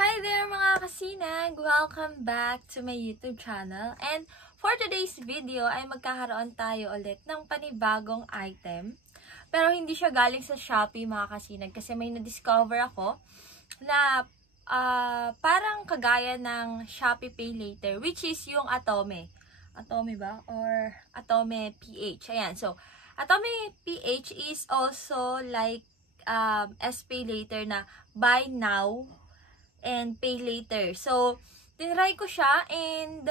Hi there mga kasinag! Welcome back to my YouTube channel. And for today's video ay magkakaroon tayo ulit ng panibagong item. Pero hindi siya galing sa Shopee mga kasinag kasi may na-discover ako na parang kagaya ng Shopee Pay Later, which is yung Atome. Atome ba? Or Atome PH. Ayan. So, Atome PH is also like SPay Later na buy now and pay later. So, tinry ko siya and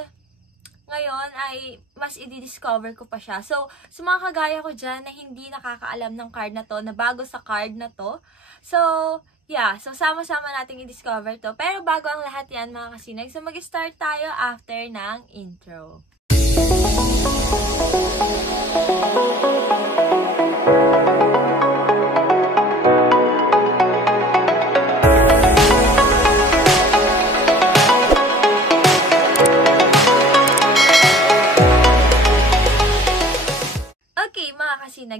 ngayon ay mas i-discover ko pa siya. So, sa mga kagaya ko dyan na hindi nakakaalam ng card na to, na bago sa card na to. So, yeah. So, sama-sama natin i-discover to. Pero bago ang lahat yan mga kasinag, so mag-start tayo after ng intro.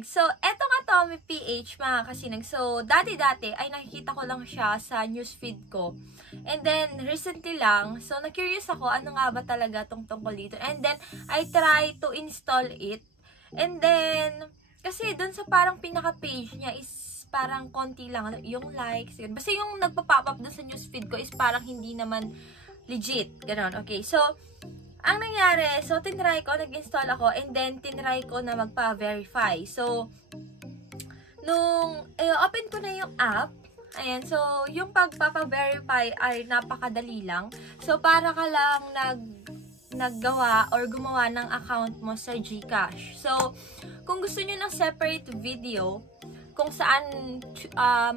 So, etong Atome PH mga kasinag. So, dati-dati ay nakikita ko lang siya sa newsfeed ko. And then, recently lang, so na-curious ako ano nga ba talaga tong tungkol dito. And then, I try to install it. And then, kasi dun sa parang pinaka-page niya is parang konti lang yung likes. Basta yung nagpa-pop up dun sa newsfeed ko is parang hindi naman legit. Ganon. Okay, so, ang nangyari, so tinry ko, nag-install ako, and then tinry ko na magpa-verify. So, nung open ko na yung app, ayan, so yung pagpapa-verify ay napakadali lang. So, para ka lang naggawa or gumawa ng account mo sa GCash. So, kung gusto nyo ng separate video, kung saan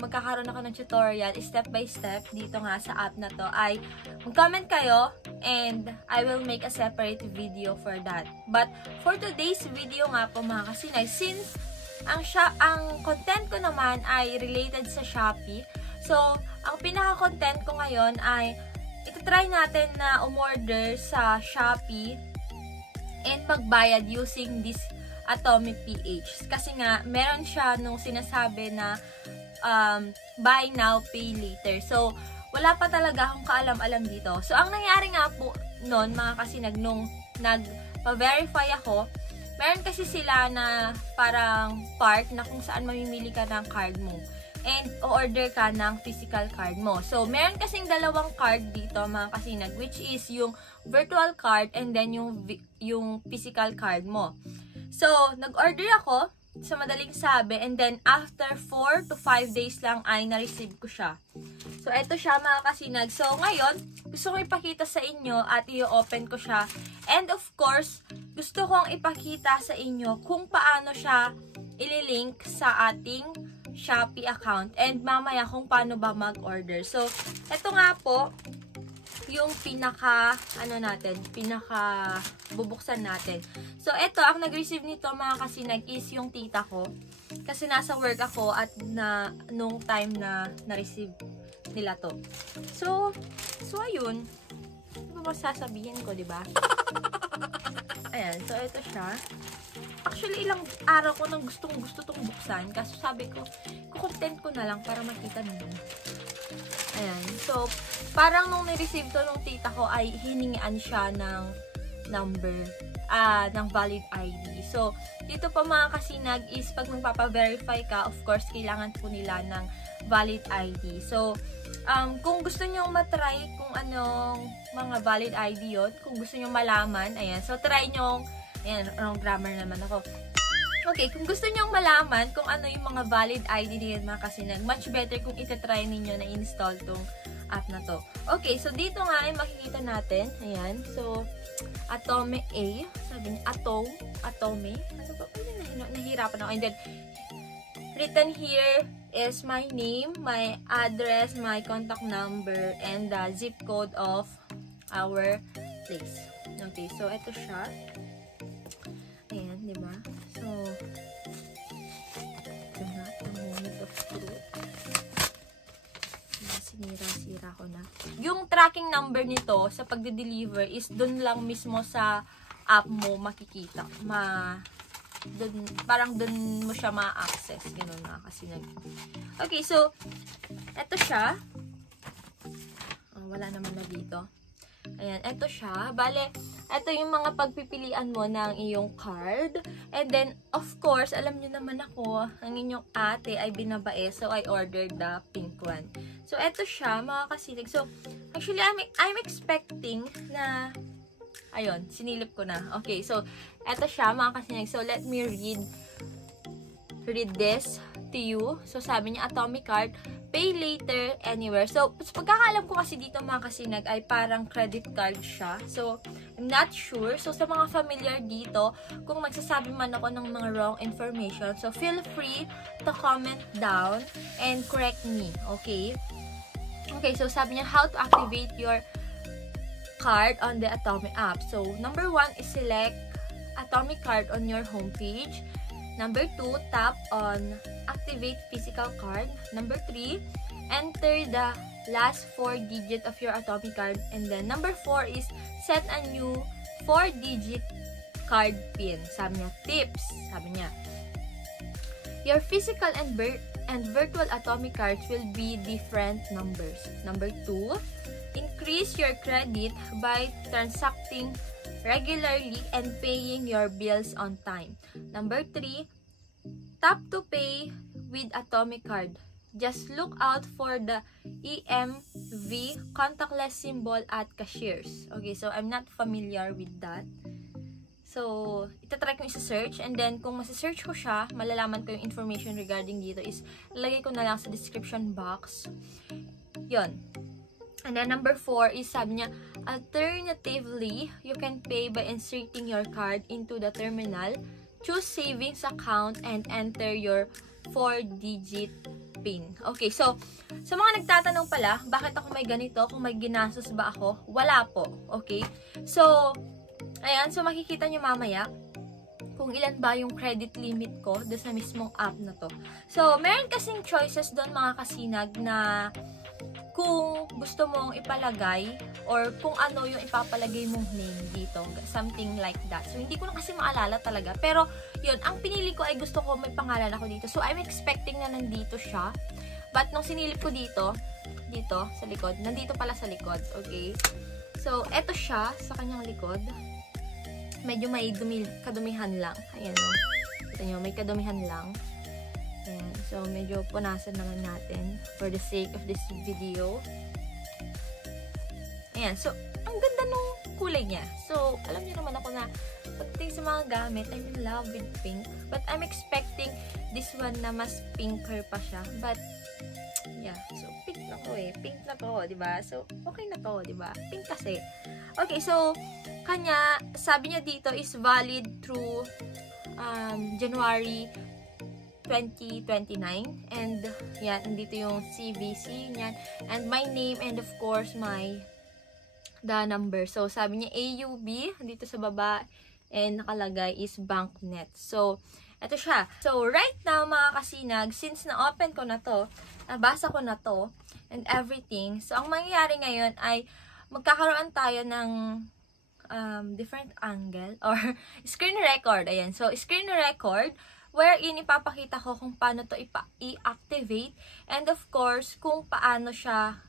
magkakaroon ako ng tutorial step by step dito nga sa app na to, ay mag-comment kayo and I will make a separate video for that. But for today's video nga po mga kasinay, since ang content ko naman ay related sa Shopee, so ang pinaka-content ko ngayon ay ito-try natin na umorder sa Shopee and magbayad using this Atome PH. Kasi nga, meron siya nung sinasabi na buy now, pay later. So, wala pa talaga akong kaalam-alam dito. So, ang nangyari nga po noon, mga kasinag, nung nagpa-verify ako, meron kasi sila na parang part na kung saan mamimili ka ng card mo. And, o-order ka ng physical card mo. So, meron kasing dalawang card dito, mga kasinag, which is yung virtual card and then yung physical card mo. So, nag-order ako sa madaling sabi, and then after 4 to 5 days lang ay na-receive ko siya. So, eto siya mga kasinag. So, ngayon, gusto ko ipakita sa inyo at i-open ko siya. And of course, gusto kong ipakita sa inyo kung paano siya ililink sa ating Shopee account. And mamaya kung paano ba mag-order. So, eto nga po, yung pinaka bubuksan natin. So, ito, ang nag-receive nito mga kasinag is yung tita ko. Kasi nasa work ako at nung time na na-receive nila to. So ayun. Ano ba sasabihin ko, diba? Ayan, so ito siya. Actually, ilang araw ko nang gusto tong buksan. Kaso sabi ko, kukontent ko na lang para makita nyo. Ayan. So, parang nung ni-receive to nung tita ko ay hiningian siya ng number, ng valid ID. So, dito pa mga kasinag is pag magpapa-verify ka, of course, kailangan po nila ng valid ID. So, kung gusto nyo matry kung anong mga valid ID yun, kung gusto nyo malaman, ayan. So, try nyo, ayan, wrong grammar naman ako. Okay, kung gusto nyo malaman kung ano yung mga valid ID nila mga kasinag, much better kung itatry ninyo na install tong app na to. Okay, so dito nga ay makikita natin. Ayan, so Atome A. Sabi niya, Atome. Ano ba? Nahihirapan ako. And then, written here is my name, my address, my contact number, and the zip code of our place. Okay, so ito siya. Ayan, di ba? So, ito na. Ang moment of truth. Sinira-sira ko na. Yung tracking number nito sa pagde-deliver is dun lang mismo sa app mo makikita. Parang dun mo siya ma-access. Ganun na kasi Okay, so, eto siya. wala naman na dito. Ayan, eto siya. Bale, eto yung mga pagpipilian mo ng iyong card. And then, of course, alam nyo naman ako, ang inyong ate ay binabae. So, I ordered the pink one. So, eto siya, mga kasinig. So, actually, I'm expecting na, ayun, sinilip ko na. Okay, so, eto siya, mga kasinig. So, let me read this to you. So, sabi niya, Atomic Card, pay later, anywhere. So, pagkakaalam ko kasi dito mga kasinag ay parang credit card siya. So, I'm not sure. So, sa mga familiar dito, kung magsasabi man ako ng mga wrong information, so feel free to comment down and correct me. Okay? Okay, so sabi niya, how to activate your card on the Atomic app. So, number 1 is select Atomic Card on your homepage. Number 2, tap on activate physical card. Number 3, enter the last 4 digit of your Atomic Card. And then number 4 is set a new 4-digit card pin. Sabi niya, tips. Sabi niya, your physical and virtual Atomic Cards will be different numbers. Number 2, increase your credit by transacting regularly and paying your bills on time. Number 3, tap to pay with Atomic Card. Just look out for the EMV contactless symbol at cashiers. Okay, so I'm not familiar with that. So, itatry ko isa-search, and then kung masa-search ko siya, malalaman ko yung information regarding dito is lalagay ko na lang sa description box. Yun. And then number 4 is sabi niya, alternatively, you can pay by inserting your card into the terminal, choose savings account, and enter your 4-digit PIN. Okay, so, sa mga nagtatanong pala, bakit ako may ganito? Kung may ginastos ba ako? Wala po. Okay? So, ayan, so makikita nyo mamaya kung ilan ba yung credit limit ko doon sa mismong app na to. So, meron kasing choices doon mga kasinag na kung gusto mong ipalagay or kung ano yung ipapalagay mong name dito. Something like that. So, hindi ko na kasi maalala talaga. Pero, yun, ang pinili ko ay gusto ko may pangalan ako dito. So, I'm expecting na nandito siya. But, nung sinilip ko dito sa likod, nandito pala sa likod. Okay? So, eto siya sa kanyang likod. Medyo may kadumihan lang. Ayan o. Kita nyo, may kadumihan lang. Ayan. So, medyo punasan naman natin for the sake of this video. Ayan. So, ang ganda nung kulay niya. So, alam niyo naman ako na pagdating sa mga gamit, I'm in love with pink. But I'm expecting this one na mas pinker pa siya. But, yeah. So, pink na to eh. Pink na to, diba? So, okay na to, diba? Pink kasi. Okay, so, kanya, sabi niya dito is valid through January 2029. And, yan, andito yung CVC niyan. And my name and of course, the number. So, sabi niya AUB, dito sa baba, and nakalagay is banknet. So, eto siya. So, right now, mga kasinag, since na-open ko na to, nabasa ko na to, and everything, so, ang mangyayari ngayon ay magkakaroon tayo ng different angle or screen record. Ayan. So, screen record wherein ipapakita ko kung paano to i-activate and of course, kung paano siya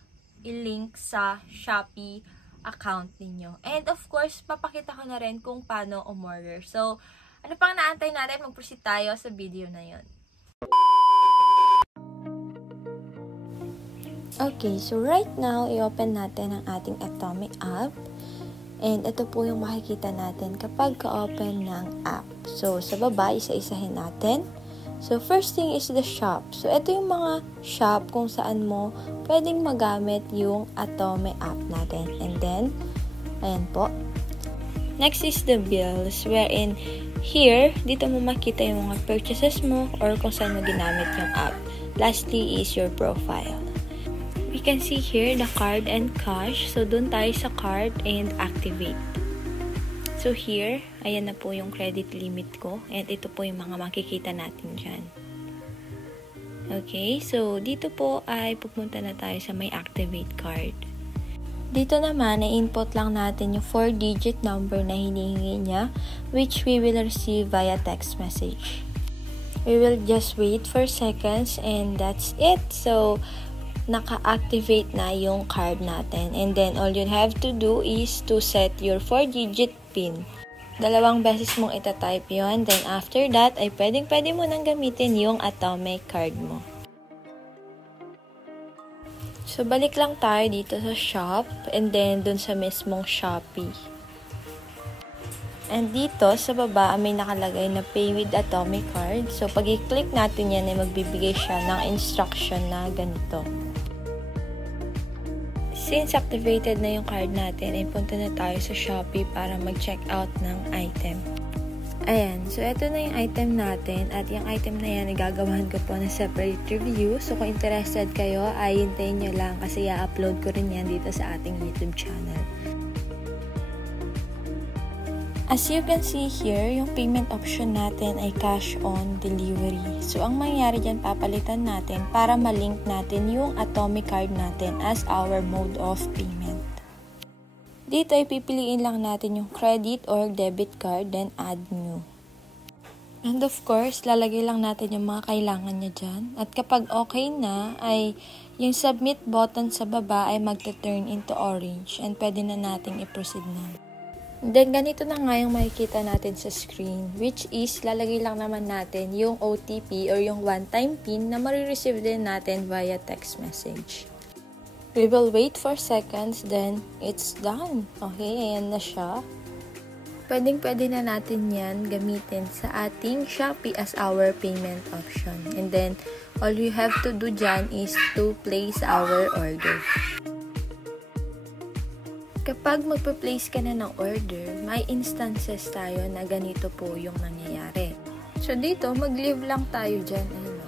i-link sa Shopee account ninyo. And of course, papakita ko na rin kung paano umorder. So, ano pang naantay natin? Mag-proceed tayo sa video na yun. Okay, so right now, i-open natin ang ating Atomic app. And ito po yung makikita natin kapag ka-open ng app. So, sa baba, isa-isahin natin. So, first thing is the shop. So, ito yung mga shop kung saan mo pwedeng magamit yung Atomic app natin. And then, ayan po. Next is the bills, wherein here, dito mo makita yung mga purchases mo or kung saan mo ginamit yung app. Lastly is your profile. We can see here the card and cash. So, dun tayo sa card and activate. So, here, ayan na po yung credit limit ko. And ito po yung mga makikita natin dyan. Okay, so, dito po ay pupunta na tayo sa may activate card. Dito naman, i-input lang natin yung 4-digit number na hinihingi niya, which we will receive via text message. We will just wait for seconds and that's it. So, naka-activate na yung card natin. And then, all you have to do is to set your 4-digit PIN. 2 beses mong itatype yun. Then, after that, ay pwede mo nang gamitin yung Atomic card mo. So, balik lang tayo dito sa shop. And then, dun sa mismong Shopee. And dito, sa baba, may nakalagay na Pay with Atomic card. So, pag i-click natin yan, ay magbibigay siya ng instruction na ganito. Since activated na yung card natin, ay punta na tayo sa Shopee para mag-check out ng item. Ayan. So, ito na yung item natin. At yung item na yan, gagawahan ko po ng separate review. So, kung interested kayo, ay hintayin nyo lang kasi i-upload ko rin yan dito sa ating YouTube channel. As you can see here, yung payment option natin ay cash on delivery. So, ang mangyayari dyan, papalitan natin para malink natin yung Atomic card natin as our mode of payment. Dito ay pipiliin lang natin yung credit or debit card, then add new. And of course, lalagay lang natin yung mga kailangan niya dyan. At kapag okay na, ay yung submit button sa baba ay magta-turn into orange and pwede na nating i-proceed na. Then, ganito na nga yung makikita natin sa screen, which is, lalagay lang naman natin yung OTP or yung one-time PIN na marireceive din natin via text message. We will wait for seconds, then it's done. Okay, ayan na siya. Pwede na natin yan gamitin sa ating Shopee as our payment option. And then, all you have to do dyan is to place our order. Kapag magpa-place ka na ng order, may instances tayo na ganito po yung nangyayari. So, dito, mag-leave lang tayo dyan. Ayun, no?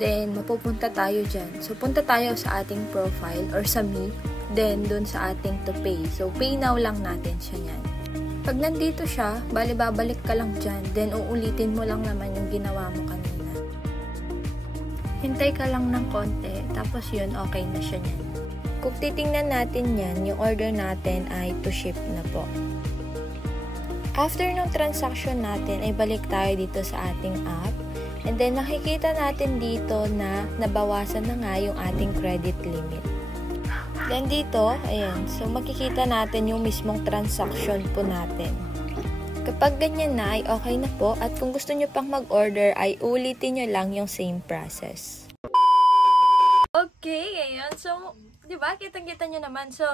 Then, mapupunta tayo dyan. So, punta tayo sa ating profile or sa me. Then, dun sa ating to pay. So, pay now lang natin siya yan. Pag nandito siya, bali babalik ka lang dyan. Then, uulitin mo lang naman yung ginawa mo kanina. Hintay ka lang ng konti. Tapos yun, okay na siya yan. Kung titingnan natin yan, yung order natin ay to ship na po. After ng transaction natin, ay balik tayo dito sa ating app. And then, nakikita natin dito na nabawasan na nga yung ating credit limit. Then dito, ayan. So, makikita natin yung mismong transaction po natin. Kapag ganyan na, ay okay na po. At kung gusto nyo pang mag-order, ay ulitin nyo lang yung same process. Okay, ayan. So, diba? Kitang-kita nyo naman. So,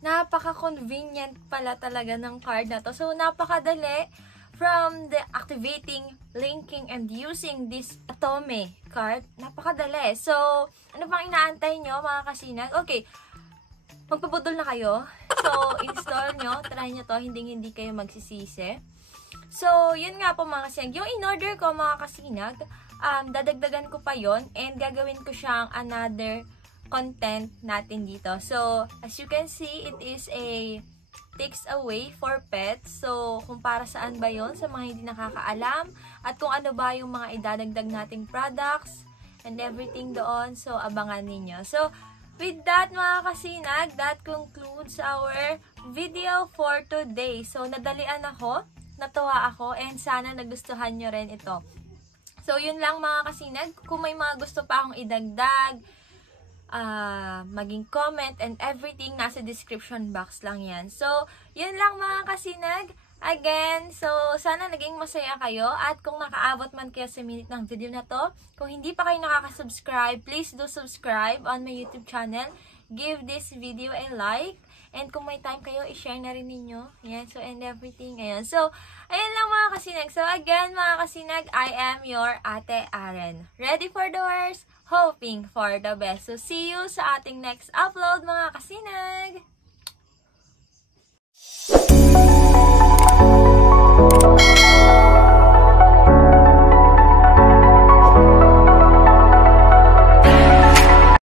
napaka-convenient pala talaga ng card na to. So, napakadali from the activating, linking, and using this Atomic card. Napakadali. So, ano pang inaantay nyo, mga kasinag? Okay, magpabudol na kayo. So, install nyo. Try nyo to. Hindi kayo magsisisi. So, yun nga po, mga kasinag. Yung in-order ko, mga kasinag, dadagdagan ko pa yon and gagawin ko siyang another content natin dito. So, as you can see, it is a takes away for pets. So, kung para saan ba yon sa mga hindi nakakaalam at kung ano ba yung mga idadagdag nating products and everything doon. So, abangan ninyo. So, with that, mga kasinag, that concludes our video for today. So, nadalian ako, natuwa ako, and sana nagustuhan nyo rin ito. So, yun lang, mga kasinag. Kung may mga gusto pa akong idagdag, maging comment and everything, nasa description box lang yan. So, yun lang, mga kasinag. Again, so, sana naging masaya kayo. At kung nakaabot man kayo sa minute ng video na to, kung hindi pa kayo nakaka-subscribe, please do subscribe on my YouTube channel. Give this video a like. And kung may time kayo, i-share na rin ninyo. Yan, so, and everything. Ayan. So, ayan lang, mga kasinag. So, again, mga kasinag, I am your Ate Aren. Ready for the worst, hoping for the best. So, see you sa ating next upload, mga kasinag!